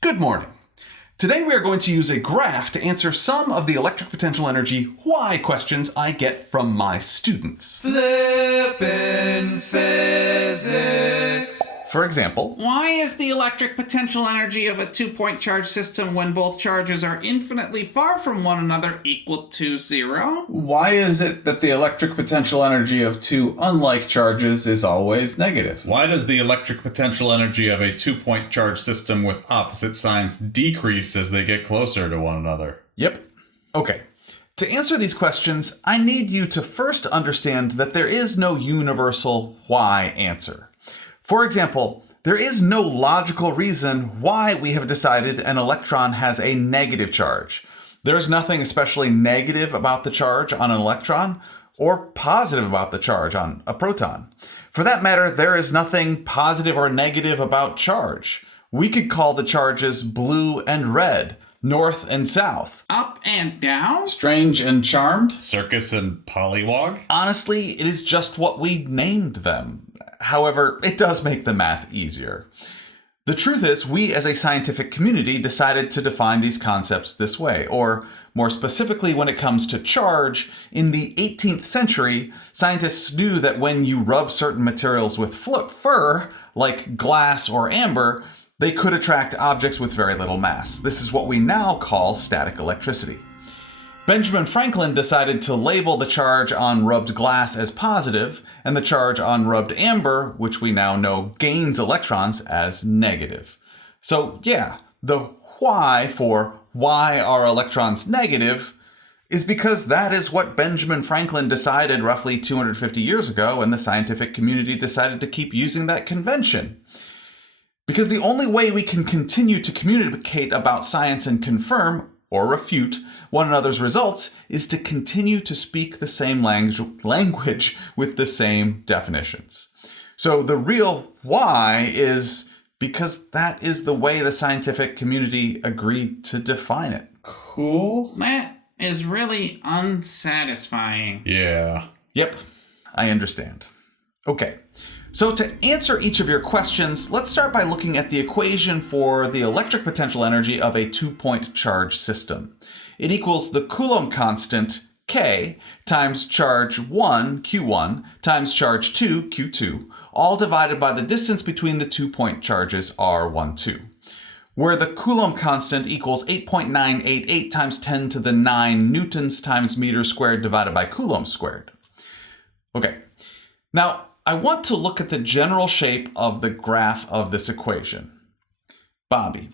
Good morning. Today we are going to use a graph to answer some of the electric potential energy why questions I get from my students. Flippin' physics. For example, Why is the electric potential energy of a two-point charge system when both charges are infinitely far from one another equal to 0? Why is it that the electric potential energy of two unlike charges is always negative? Why does the electric potential energy of a two-point charge system with opposite signs decrease as they get closer to one another? Yep. Okay. To answer these questions, I need you to first understand that there is no universal why answer. For example, there is no logical reason why we have decided an electron has a negative charge. There's nothing especially negative about the charge on an electron or positive about the charge on a proton. For that matter, there is nothing positive or negative about charge. We could call the charges blue and red, north and south. Up and down? Strange and charmed? Circus and pollywog? Honestly, it is just what we named them. However, it does make the math easier. The truth is, we as a scientific community decided to define these concepts this way, or more specifically when it comes to charge, in the 18th century, scientists knew that when you rub certain materials with fur, like glass or amber, they could attract objects with very little mass. This is what we now call static electricity. Benjamin Franklin decided to label the charge on rubbed glass as positive and the charge on rubbed amber, which we now know gains electrons, as negative. So yeah, the why for why are electrons negative is because that is what Benjamin Franklin decided roughly 250 years ago, and the scientific community decided to keep using that convention. Because the only way we can continue to communicate about science and confirm or refute one another's results is to continue to speak the same language with the same definitions. So the real why is because that is the way the scientific community agreed to define it. Cool. That is really unsatisfying. Yeah. Yep, I understand. Okay, so to answer each of your questions, let's start by looking at the equation for the electric potential energy of a two-point charge system. It equals the Coulomb constant K times charge 1, q₁, times charge 2, q₂, all divided by the distance between the two-point charges r1, 2, where the Coulomb constant equals 8.988 times 10 to the 9 newtons times meters squared divided by Coulomb squared. Okay, now I want to look at the general shape of the graph of this equation. Bobby,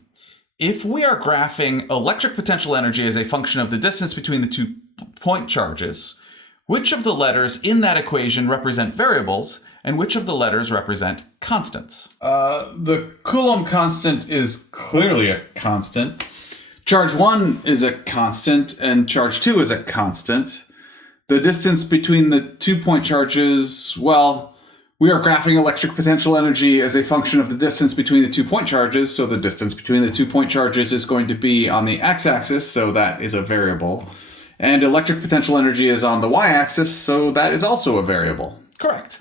if we are graphing electric potential energy as a function of the distance between the two-point charges, which of the letters in that equation represent variables and which of the letters represent constants? The Coulomb constant is clearly a constant. Charge 1 is a constant and charge 2 is a constant. The distance between the two-point charges, well, we are graphing electric potential energy as a function of the distance between the two-point charges, so the distance between the two-point charges is going to be on the x-axis, so that is a variable. And electric potential energy is on the y-axis, so that is also a variable. Correct.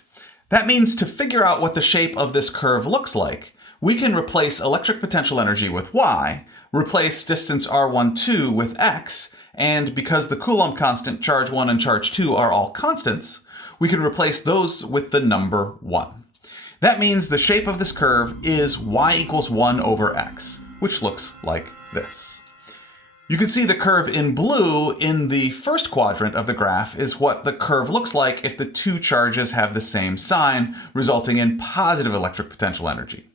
That means to figure out what the shape of this curve looks like, we can replace electric potential energy with y, replace distance r1, 2 with x, and because the Coulomb constant, charge 1 and charge 2 are all constants, we can replace those with the number 1. That means the shape of this curve is y equals 1 over x, which looks like this. You can see the curve in blue in the first quadrant of the graph is what the curve looks like if the two charges have the same sign, resulting in positive electric potential energy.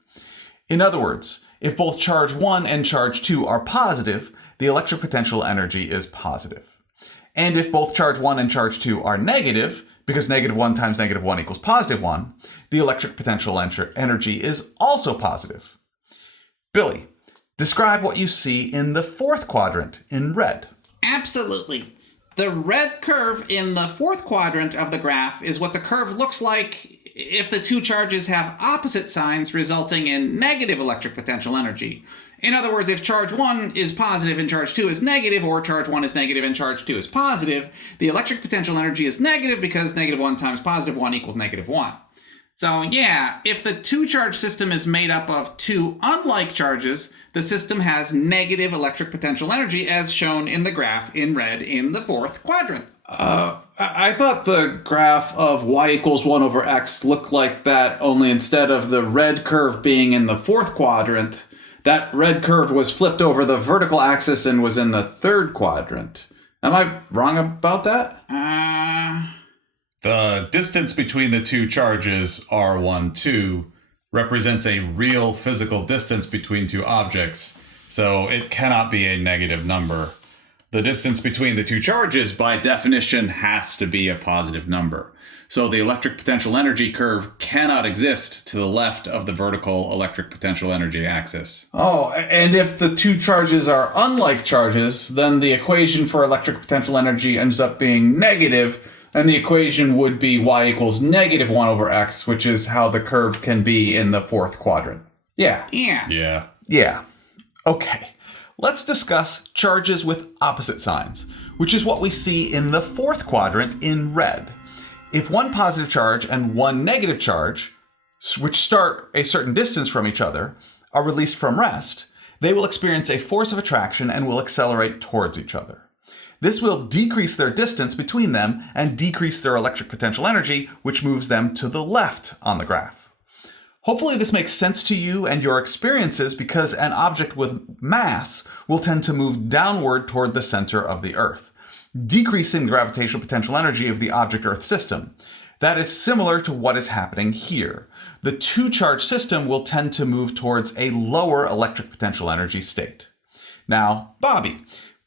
In other words, if both charge 1 and charge 2 are positive, the electric potential energy is positive. And if both charge 1 and charge 2 are negative, because negative 1 times negative 1 equals positive 1, the electric potential energy is also positive. Billy, describe what you see in the fourth quadrant in red. Absolutely. The red curve in the fourth quadrant of the graph is what the curve looks like if the two charges have opposite signs, resulting in negative electric potential energy. In other words, if charge 1 is positive and charge 2 is negative, or charge 1 is negative and charge 2 is positive, the electric potential energy is negative because negative 1 times positive 1 equals negative 1. So yeah, if the two-charge system is made up of two unlike charges, the system has negative electric potential energy as shown in the graph in red in the fourth quadrant. I thought the graph of y equals 1 over x looked like that, only instead of the red curve being in the fourth quadrant, that red curve was flipped over the vertical axis and was in the third quadrant. Am I wrong about that? The distance between the two charges, r1, 2, represents a real physical distance between two objects, so it cannot be a negative number. The distance between the two charges, by definition, has to be a positive number. So the electric potential energy curve cannot exist to the left of the vertical electric potential energy axis. Oh, and if the two charges are unlike charges, then the equation for electric potential energy ends up being negative, and the equation would be y equals negative 1 over x, which is how the curve can be in the fourth quadrant. Yeah. Yeah. Okay. Let's discuss charges with opposite signs, which is what we see in the fourth quadrant in red. If one positive charge and one negative charge, which start a certain distance from each other, are released from rest, they will experience a force of attraction and will accelerate towards each other. This will decrease their distance between them and decrease their electric potential energy, which moves them to the left on the graph. Hopefully this makes sense to you and your experiences, because an object with mass will tend to move downward toward the center of the Earth, decreasing the gravitational potential energy of the object Earth system. That is similar to what is happening here. The two-charge system will tend to move towards a lower electric potential energy state. Now, Bobby,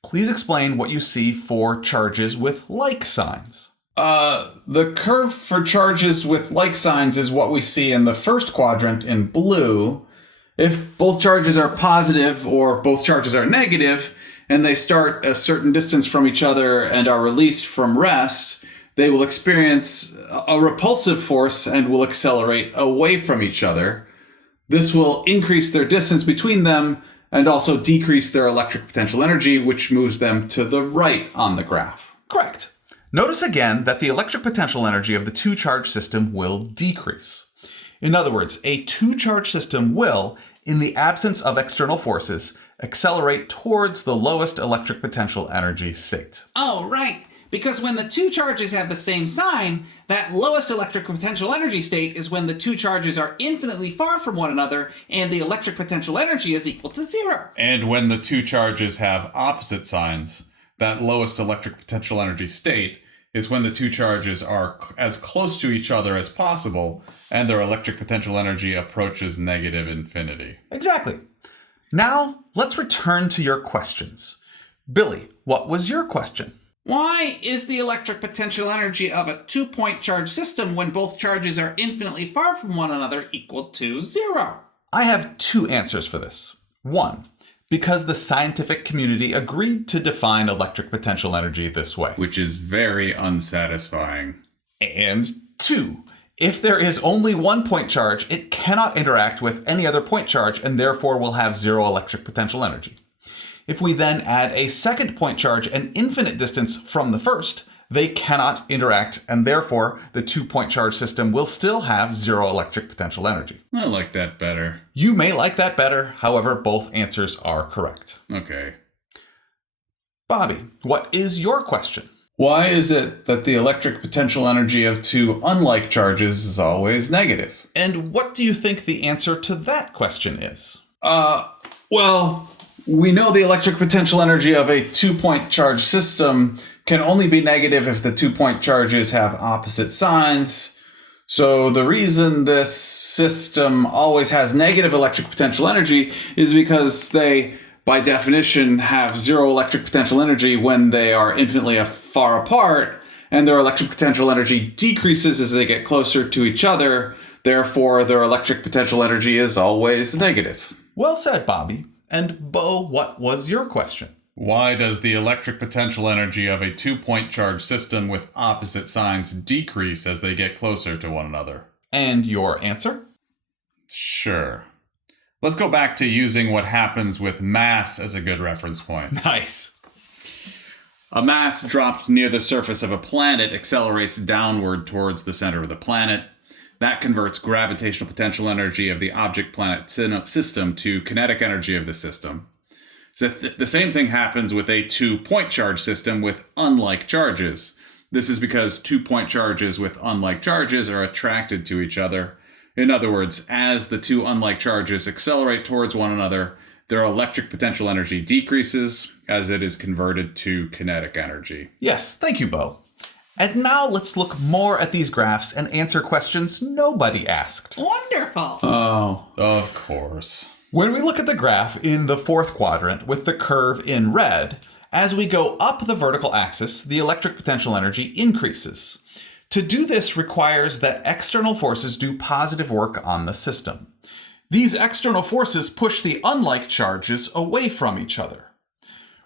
please explain what you see for charges with like signs. The curve for charges with like signs is what we see in the first quadrant in blue. If both charges are positive or both charges are negative, and they start a certain distance from each other and are released from rest, they will experience a repulsive force and will accelerate away from each other. This will increase their distance between them and also decrease their electric potential energy, which moves them to the right on the graph. Correct. Notice again that the electric potential energy of the two-charge system will decrease. In other words, a two-charge system will, in the absence of external forces, accelerate towards the lowest electric potential energy state. Oh, right. Because when the two charges have the same sign, that lowest electric potential energy state is when the two charges are infinitely far from one another and the electric potential energy is equal to 0. And when the two charges have opposite signs, that lowest electric potential energy state is when the two charges are as close to each other as possible and their electric potential energy approaches negative infinity. Exactly. Now, let's return to your questions. Billy, what was your question? Why is the electric potential energy of a two-point charge system when both charges are infinitely far from one another equal to 0? I have two answers for this. One, because the scientific community agreed to define electric potential energy this way. Which is very unsatisfying. And two, if there is only one point charge, it cannot interact with any other point charge and therefore will have 0 electric potential energy. If we then add a second point charge an infinite distance from the first, they cannot interact, and therefore the two-point charge system will still have 0 electric potential energy. I like that better. You may like that better, however, both answers are correct. Okay. Bobby, what is your question? Why is it that the electric potential energy of two unlike charges is always negative? And what do you think the answer to that question is? Well, we know the electric potential energy of a two-point charge system can only be negative if the two-point charges have opposite signs. So the reason this system always has negative electric potential energy is because they, by definition, have 0 electric potential energy when they are infinitely far apart, and their electric potential energy decreases as they get closer to each other. Therefore, their electric potential energy is always negative. Well said, Bobby. And Bo, what was your question? Why does the electric potential energy of a two-point charge system with opposite signs decrease as they get closer to one another? And your answer? Sure. Let's go back to using what happens with mass as a good reference point. Nice. A mass dropped near the surface of a planet accelerates downward towards the center of the planet. That converts gravitational potential energy of the object planet system to kinetic energy of the system. So the same thing happens with a 2-point charge system with unlike charges. This is because 2-point charges with unlike charges are attracted to each other. In other words, as the two unlike charges accelerate towards one another, their electric potential energy decreases as it is converted to kinetic energy. Yes, thank you, Bo. And now let's look more at these graphs and answer questions nobody asked. Wonderful. Oh. Of course. When we look at the graph in the fourth quadrant with the curve in red, as we go up the vertical axis, the electric potential energy increases. To do this requires that external forces do positive work on the system. These external forces push the unlike charges away from each other.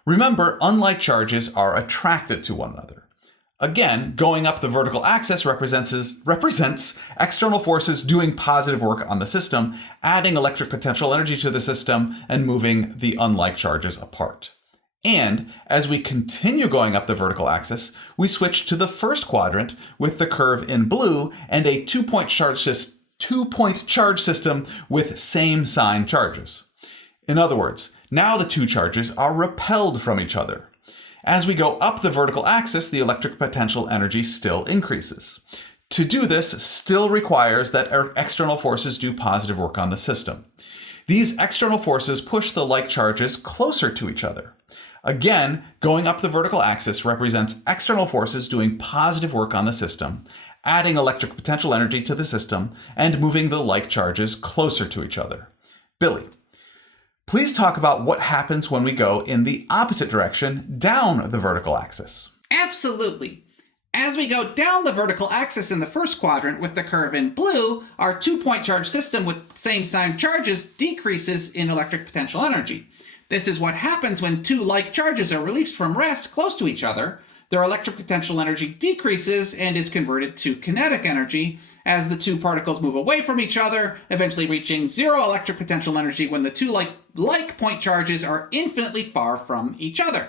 Remember, unlike charges are attracted to one another. Again, going up the vertical axis represents external forces doing positive work on the system, adding electric potential energy to the system, and moving the unlike charges apart. And as we continue going up the vertical axis, we switch to the first quadrant with the curve in blue and a 2-point charge system with same sign charges. In other words, now the two charges are repelled from each other. As we go up the vertical axis, the electric potential energy still increases. To do this still requires that our external forces do positive work on the system. These external forces push the like charges closer to each other. Again, going up the vertical axis represents external forces doing positive work on the system, adding electric potential energy to the system, and moving the like charges closer to each other. Billy, please talk about what happens when we go in the opposite direction down the vertical axis. Absolutely. As we go down the vertical axis in the first quadrant with the curve in blue, our 2-point charge system with same sign charges decreases in electric potential energy. This is what happens when two like charges are released from rest close to each other. Their electric potential energy decreases and is converted to kinetic energy as the two particles move away from each other, eventually reaching zero electric potential energy when the two like point charges are infinitely far from each other.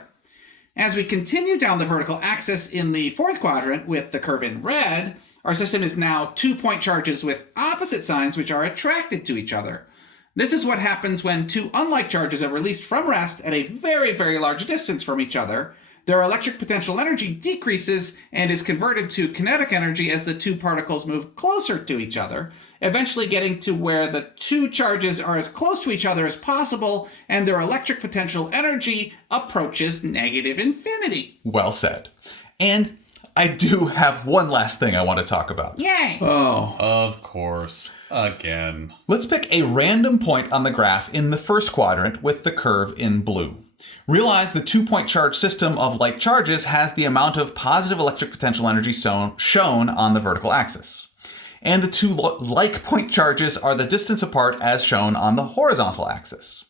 As we continue down the vertical axis in the fourth quadrant with the curve in red, our system is now 2-point charges with opposite signs which are attracted to each other. This is what happens when two unlike charges are released from rest at a very, very large distance from each other. Their electric potential energy decreases and is converted to kinetic energy as the two particles move closer to each other, eventually getting to where the two charges are as close to each other as possible and their electric potential energy approaches negative infinity. Well said. And I do have one last thing I want to talk about. Yay! Oh. Of course. Again. Let's pick a random point on the graph in the first quadrant with the curve in blue. Realize the 2-point charge system of like charges has the amount of positive electric potential energy shown on the vertical axis. And the two like point charges are the distance apart as shown on the horizontal axis.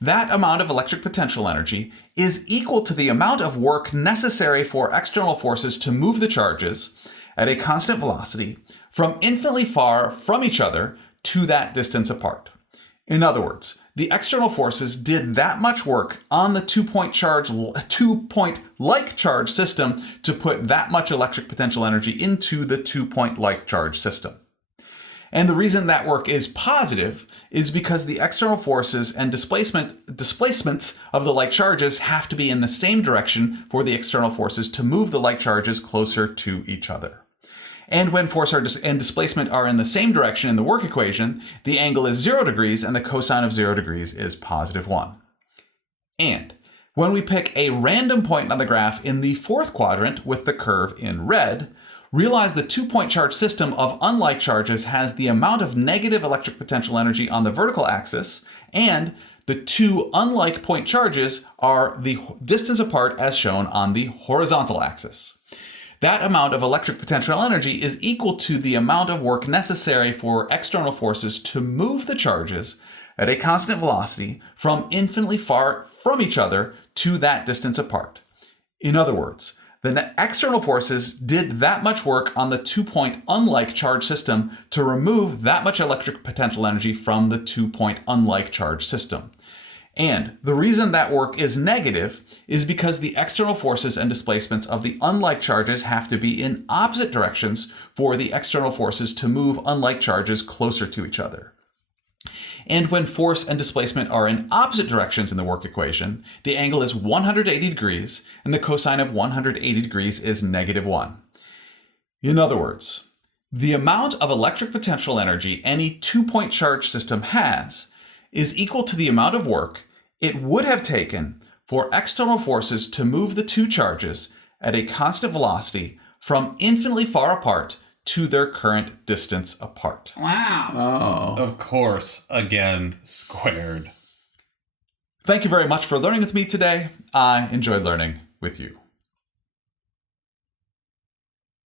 That amount of electric potential energy is equal to the amount of work necessary for external forces to move the charges at a constant velocity from infinitely far from each other to that distance apart. In other words, the external forces did that much work on the 2-point like charge system to put that much electric potential energy into the 2-point like charge system. And the reason that work is positive is because the external forces and displacements of the like charges have to be in the same direction for the external forces to move the like charges closer to each other. And when force and displacement are in the same direction in the work equation, the angle is 0 degrees and the cosine of 0 degrees is positive 1. And when we pick a random point on the graph in the fourth quadrant with the curve in red, realize the 2-point charge system of unlike charges has the amount of negative electric potential energy on the vertical axis, and the two unlike point charges are the distance apart as shown on the horizontal axis. That amount of electric potential energy is equal to the amount of work necessary for external forces to move the charges at a constant velocity from infinitely far from each other to that distance apart. In other words, the external forces did that much work on the 2-point unlike charge system to remove that much electric potential energy from the 2-point unlike charge system. And the reason that work is negative is because the external forces and displacements of the unlike charges have to be in opposite directions for the external forces to move unlike charges closer to each other. And when force and displacement are in opposite directions in the work equation, the angle is 180 degrees, and the cosine of 180 degrees is -1. In other words, the amount of electric potential energy any two-point charge system has is equal to the amount of work it would have taken for external forces to move the two charges at a constant velocity from infinitely far apart to their current distance apart. Wow. Oh. Of course, again, squared. Thank you very much for learning with me today. I enjoyed learning with you.